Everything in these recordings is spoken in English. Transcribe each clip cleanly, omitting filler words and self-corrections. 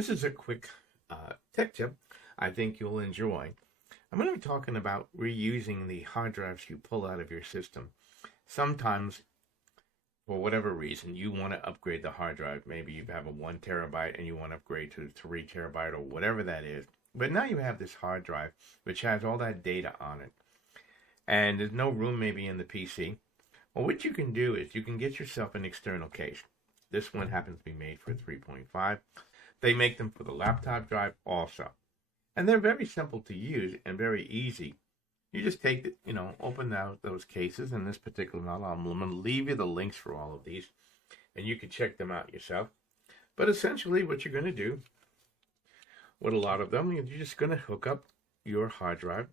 This is a quick tech tip I think you'll enjoy. I'm going to be talking about reusing the hard drives you pull out of your system. Sometimes, for whatever reason, you want to upgrade the hard drive. Maybe you have a 1 terabyte and you want to upgrade to 3 terabyte or whatever that is. But now you have this hard drive which has all that data on it. And there's no room maybe in the PC. Well, what you can do is you can get yourself an external case. This one happens to be made for 3.5. They make them for the laptop drive also. And they're very simple to use and very easy. You just take, open out those cases in this particular model. I'm going to leave you the links for all of these, and you can check them out yourself. But essentially what you're going to do with a lot of them, you're just going to hook up your hard drive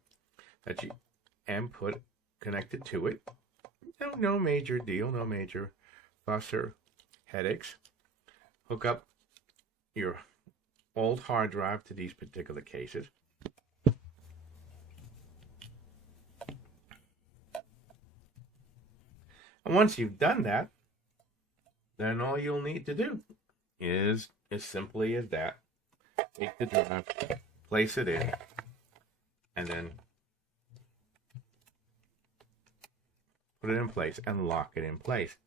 and connect it to it. No major deal, no major fuss or headaches. Hook up your old hard drive to these particular cases. And once you've done that, then all you'll need to do is as simply as that. Take the drive, place it in, and then put it in place and lock it in place.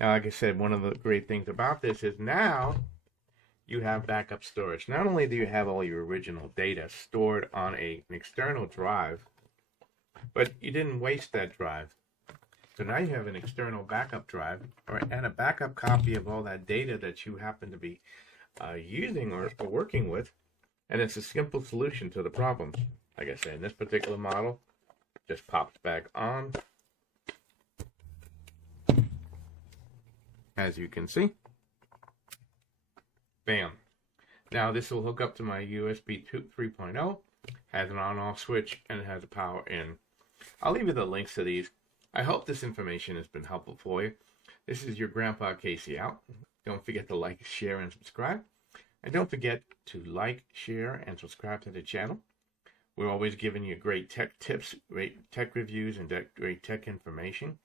Now, like I said, one of the great things about this is now you have backup storage. Not only do you have all your original data stored on an external drive, but you didn't waste that drive. So now you have an external backup drive and a backup copy of all that data that you happen to be using or working with. And it's a simple solution to the problem. Like I said, in this particular model, just pops back on. As you can see. Bam. Now this will hook up to my USB 3.0, has an on-off switch, and it has a power in. I'll leave you the links to these. I hope this information has been helpful for you. This is your Grandpa Casey out. Don't forget to like, share, and subscribe. And don't forget to like, share, and subscribe to the channel. We're always giving you great tech tips, great tech reviews, and great tech information.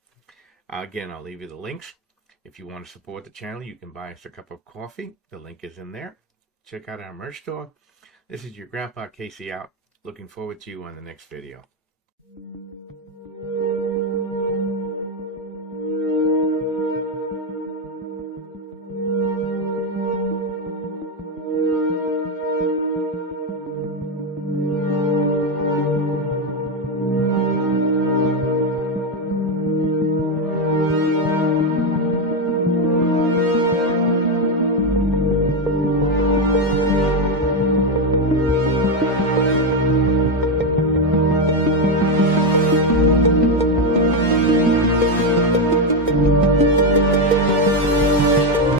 Again, I'll leave you the links. If you want to support the channel, you can buy us a cup of coffee. The link is in there. Check out our merch store. This is your Grandpa Casey out. Looking forward to you on the next video.